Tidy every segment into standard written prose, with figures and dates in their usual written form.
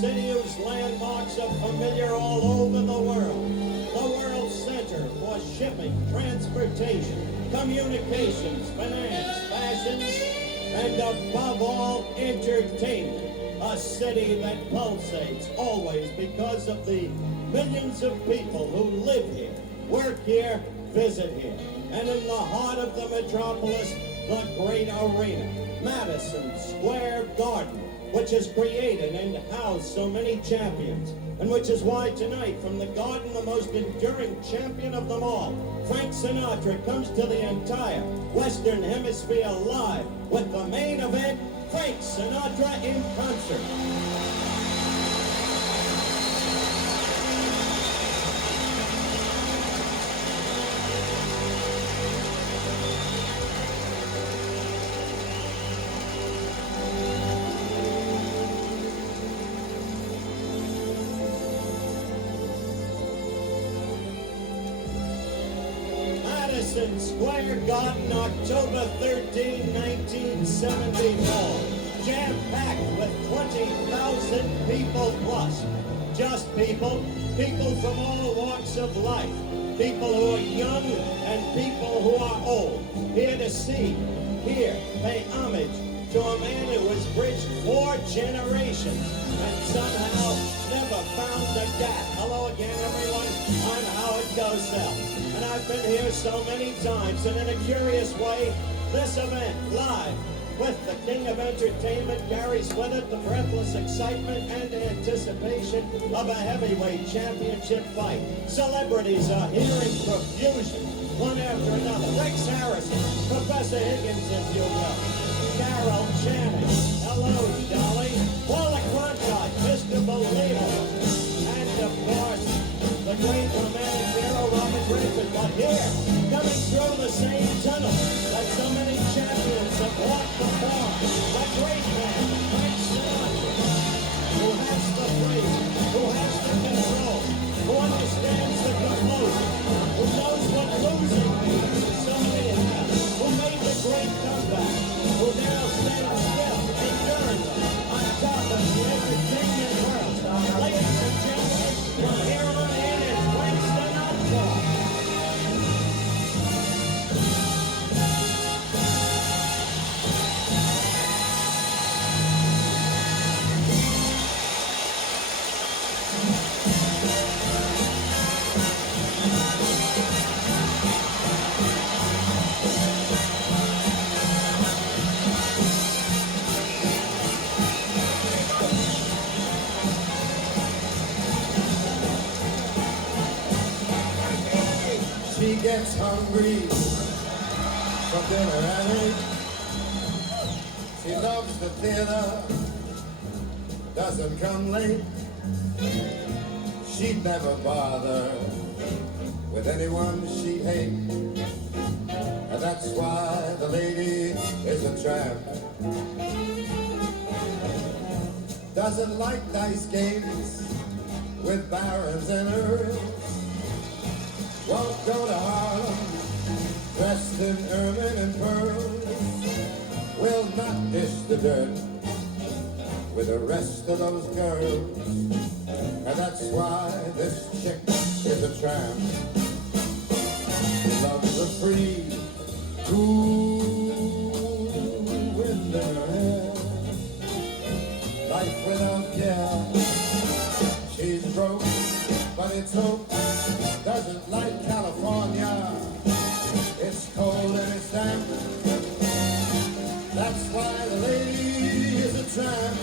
city whose landmarks are familiar all over the world. The world center for shipping, transportation, communications, finance, fashions, and above all, entertainment. A city that pulsates always because of the millions of people who live here, work here, visit here. And in the heart of the metropolis, the great arena, Madison Square Garden, which has created and housed so many champions, and which is why tonight, from the Garden, the most enduring champion of them all, Frank Sinatra, comes to the entire Western Hemisphere live with the main event, Frank Sinatra in concert. Madison Square Garden, October 13, 1974. Jam-packed with 20,000 people plus. Just people, people from all walks of life. People who are young and people who are old. Here to see, here, pay homage to a man who has bridged 4 generations and somehow never found the gap. Hello again, everyone. I'm Howard Cosell. And I've been here so many times, and in a curious way, this event, live, with the king of entertainment, carries with it the breathless excitement and anticipation of a heavyweight championship fight. Celebrities are here in profusion, one after another. Rex Harrison, Professor Higgins, if you will. Carol Channing, hello, Dolly. Paula Cronkite, Mr. Believable. And, of course, the great romantic hero, Robert Redford. But here, coming through the same tunnel that so many champions have walked before, a great man, Frank Sinatra, who has the phrase, who has the control, who understands the composure, who knows what losing means, as so many have, who made the great comeback, who now stands still, enduring on top of the entertainment world. Ladies and gentlemen, from here on in is Frank Sinatra. She gets hungry for dinner at 8. She loves the theater, doesn't come late. She'd never bother with anyone she hates. And that's why the lady is a tramp. Doesn't like dice games with barons and earls. Won't go to Harlem, dressed in ermine and pearls. Will not dish the dirt with the rest of those girls. And that's why this chick is a tramp. She loves the free, cool wind in her hair. Life without care. She's broke, but it's hope. Doesn't like California, it's cold and it's damp. That's why the lady is a tramp.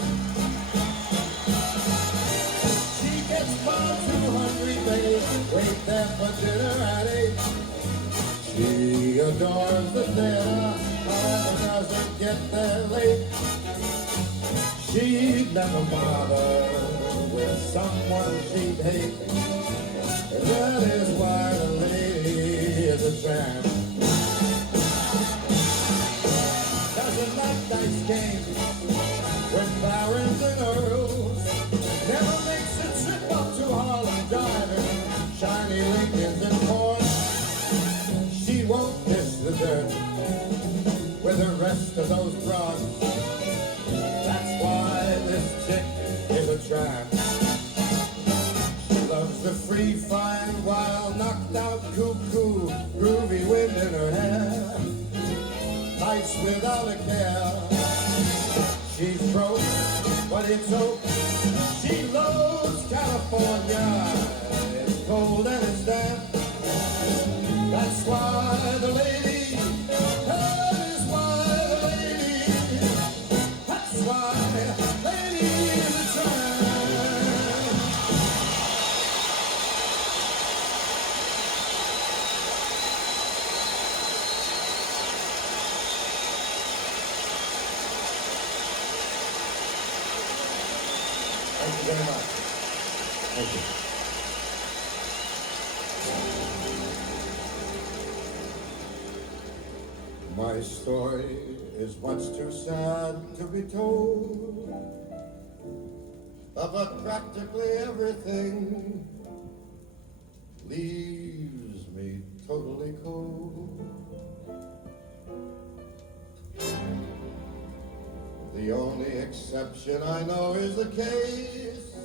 She gets far too hungry, babe, wait there for dinner at 8. She adores the theater, however doesn't get there late. She'd never bother with someone she'd hate. That is why the lady is a tramp. Doesn't like dice games with barons and earls. Never makes a trip up to Harlem driving shiny Lincolns and Fords. She won't dish the dirt with the rest of those broads. That's why this chick is a tramp. nights without a care. She's broke, but it's oak. She loves California. It's cold and it's damp. That's why the lady, that is why the lady, that's why Lady is a tramp. Thank you very much. Thank you. My story is much too sad to be told, but practically everything leaves me totally cold. The only exception I know is the case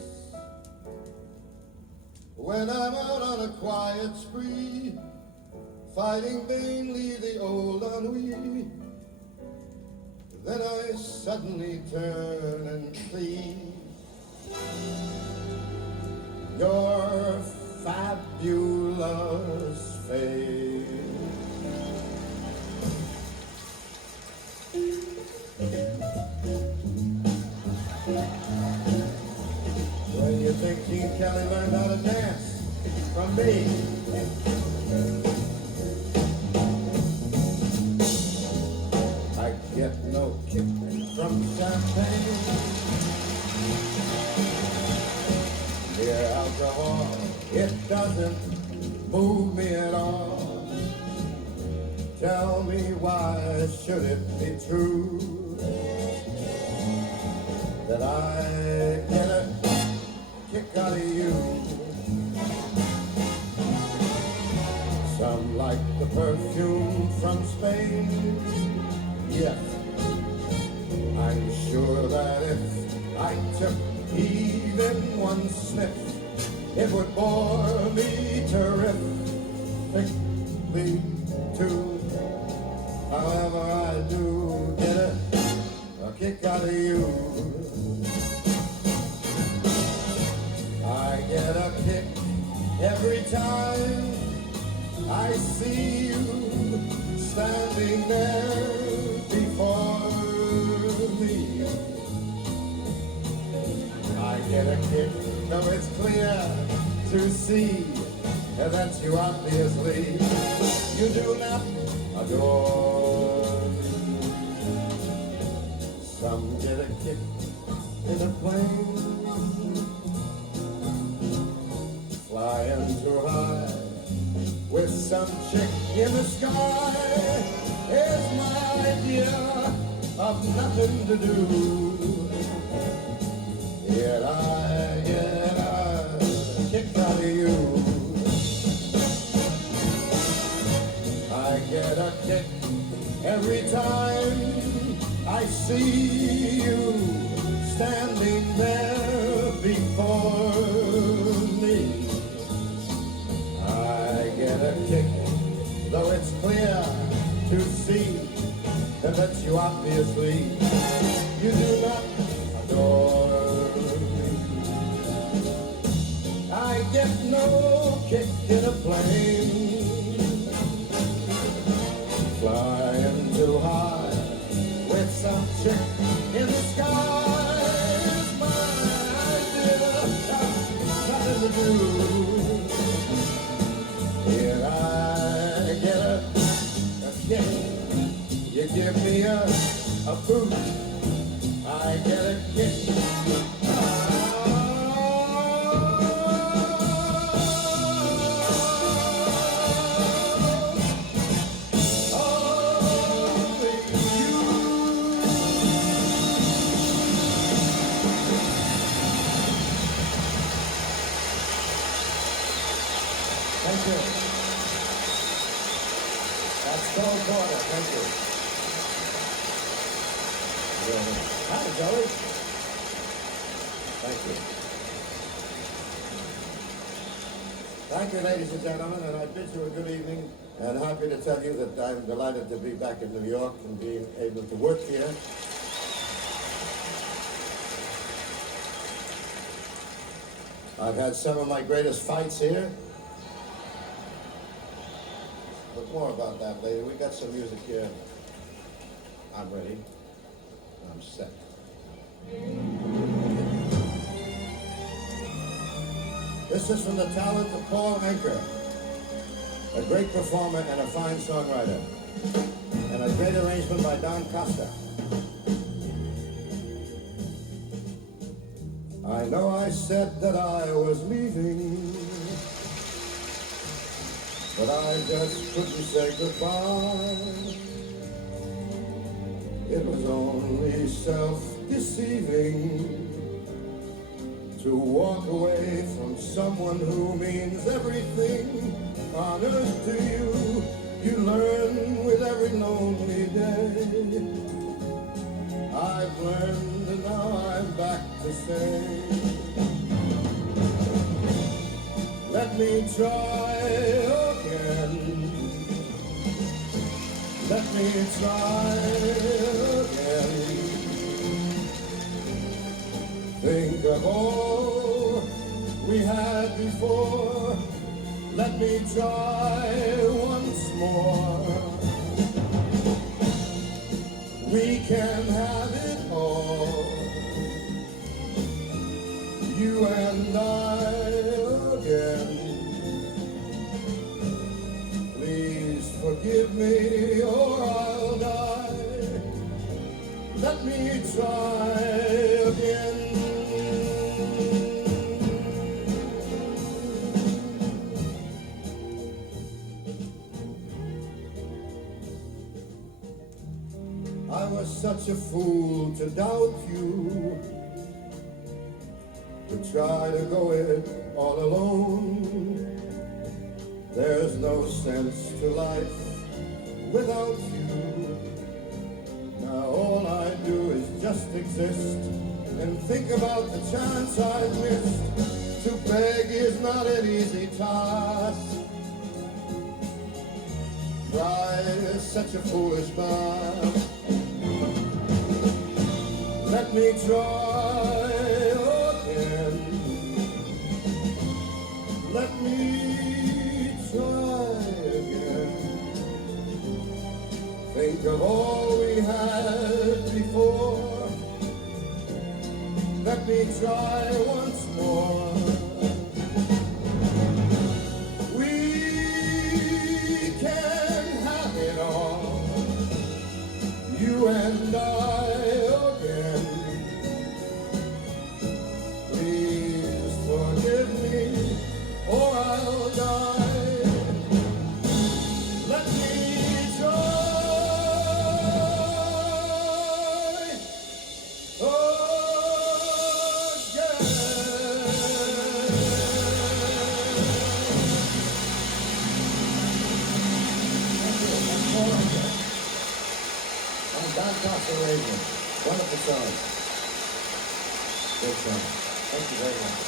when I'm out on a quiet spree, fighting vainly the old ennui. Then I suddenly turn and see your fabulous face. When you think Gene Kelly learned how to dance from me, I get no kick from champagne. Mere alcohol, it doesn't move me at all. Tell me, why should it be true that I get a kick out of you? Some like the perfume from Spain. Yes, I'm sure that if I took even one sniff, it would bore me terrifically too. However, I do get a kick out of you. I get a kick every time I see you standing there before me. I get a kick, though it's clear to see that you obviously, you do not adore me. Some get a kick in a plane, flying too high with some chick in the sky. Is my idea of nothing to do. Yet I get a kick out of you. I get a kick every time I see you standing there before me. I get a kick, though it's clear to see that you obviously, you do not adore me. I get no kick in a plane, flying too high with some chick in the sky. Is my idea of nothing to do. Here I get a kick. You give me a boot, I get a kick. Thank you. That's Cole Porter. Thank you. Hi, Joey. Thank you. Thank you, ladies and gentlemen, and I bid you a good evening, and happy to tell you that I'm delighted to be back in New York and being able to work here. I've had some of my greatest fights here. But more about that later. We got some music here. I'm ready. I'm set. This is from the talent of Paul Anker, a great performer and a fine songwriter, and a great arrangement by Don Costa. I know I said that I was leaving, but I just couldn't say goodbye. It was only self-deceiving to walk away from someone who means everything on earth to you. You learn with every lonely day. I've learned and now I'm back to say, let me try again. Let me try again. Think of all we had before. Let me try once more. We can have it all, you and I again. Please forgive me or I'll die. Let me try again. I was such a fool to doubt you, to try to go it all alone. There's no sense to life without you. Now all I do is just exist and think about the chance I've missed. To beg is not an easy task. Pride is such a foolish mask. Let me try again. Let me try again. Think of all we had before. Let me try once more. We can have it all, you and I. Wonderful song. Good song. Thank you very much.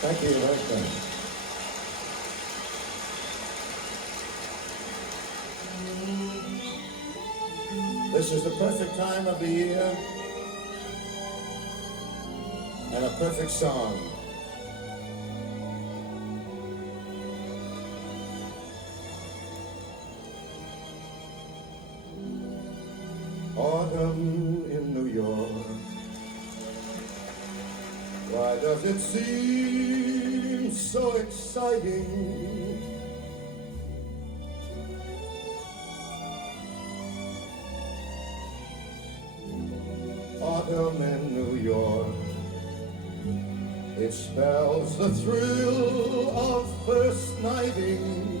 Thank you, very much. This is the perfect time of the year and a perfect song. Autumn in New York, why does it seem so exciting? Autumn in New York, it spells the thrill of first nighting.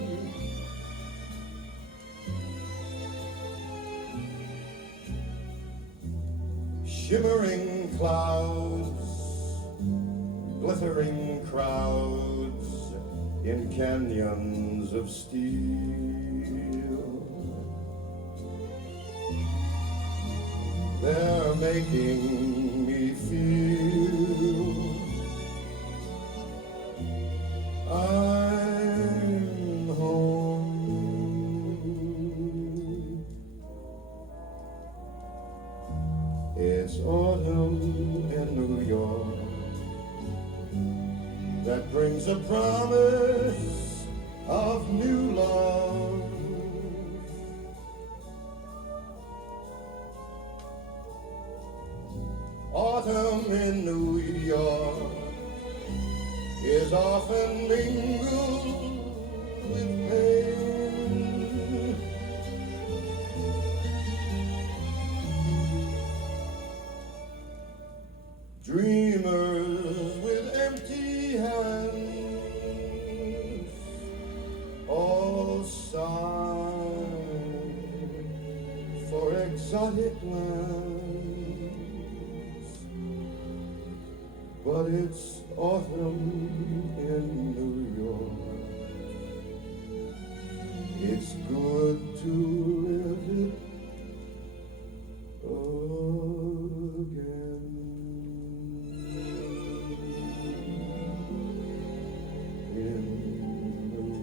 Shimmering clouds, glittering crowds in canyons of steel. They're making me feel I'm home. It's autumn in New York that brings a promise of new love. Autumn in New York is often mingled with pain. Dreamers with empty hands all sigh for exotic lands, but it's autumn in New York. It's good to live it again. In New York.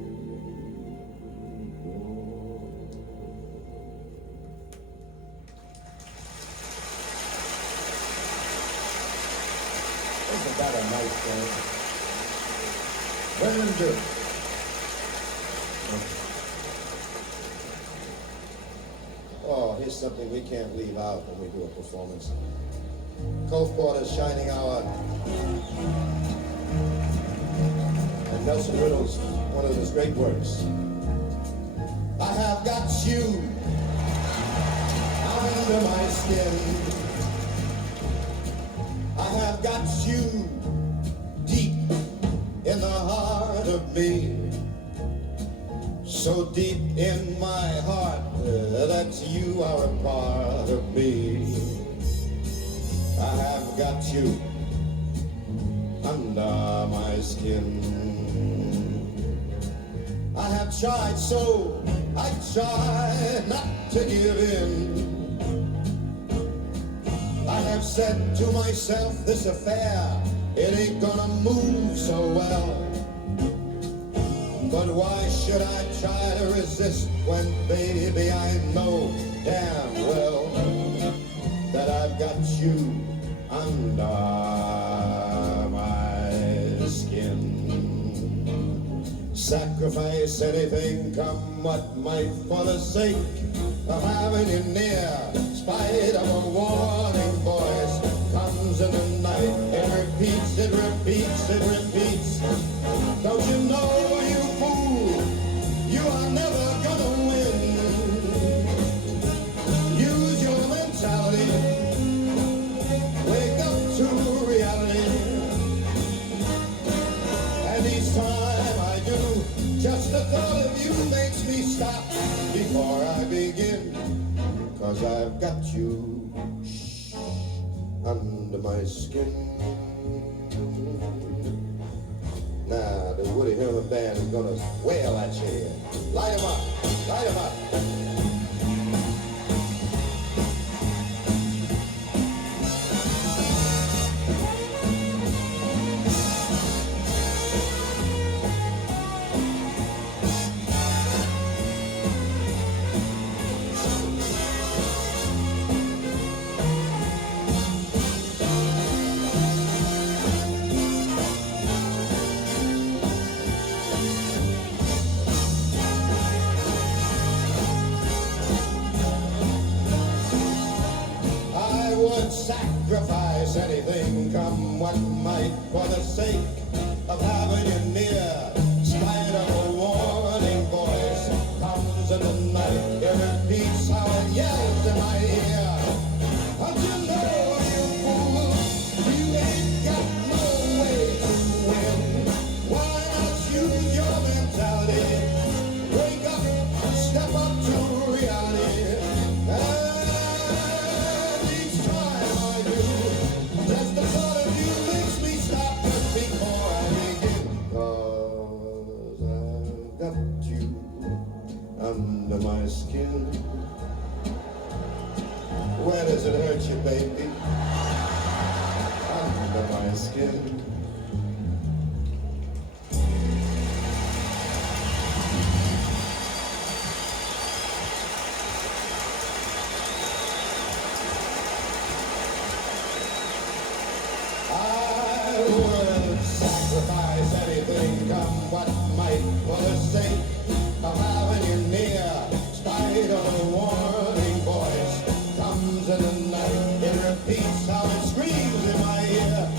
Isn't that a nice thing? Very good. Oh, here's something we can't leave out when we do a performance. Cole Porter's Shining Hour. And Nelson Riddle's one of his great works. I have got you under my skin. I have got you deep in the heart of me. So deep in my heart that you are a part of me. I have got you under my skin. I have tried so, I try not to give in. I have said to myself, this affair, it ain't gonna move so well. But why should I try to resist when, baby, I know damn well that I've got you under my skin. Sacrifice anything, come what might, for the sake of having you near. Spite of a warning voice comes in the night. It repeats, it repeats, it repeats. Don't you know, you fool, you are never gonna win. Use your mentality. Wake up to reality. And each time I do, just the thought of you makes me stop before I begin. 'Cause I've got you under my skin. Now the Woody Herman Band is gonna wail at you here. Light 'em up, light 'em up. Sacrifice anything, come what might, for the sake of having you near. Spite of a warning voice comes in the night. It repeats how it yells in my ear. Don't you know, you fool, you ain't got no way to win. Why not use your mentality? Wake up, step up to reality. Just the thought of you makes me stop just before I begin. what might others say of having you near. Spite of a warning voice comes in the night. It repeats how it screams in my ear.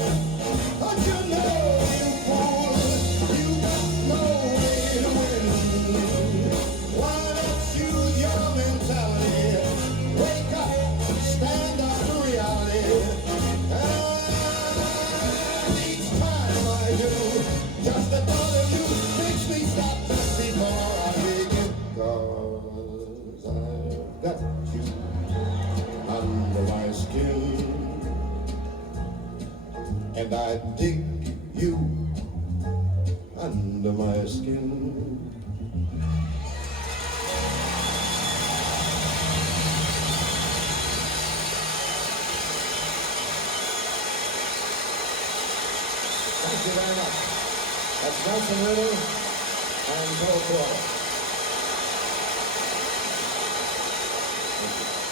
Don't you know, you fool, you got no way to win. Why don't you use your mentality? Wake up, stand up to reality. And each time I do, just the thought of you makes me stop just before I begin. 'Cause I've got you under my skin, and I dig you under my skin. Thank you very much. That's Nelson Riddle and Cole Porter. Thank you.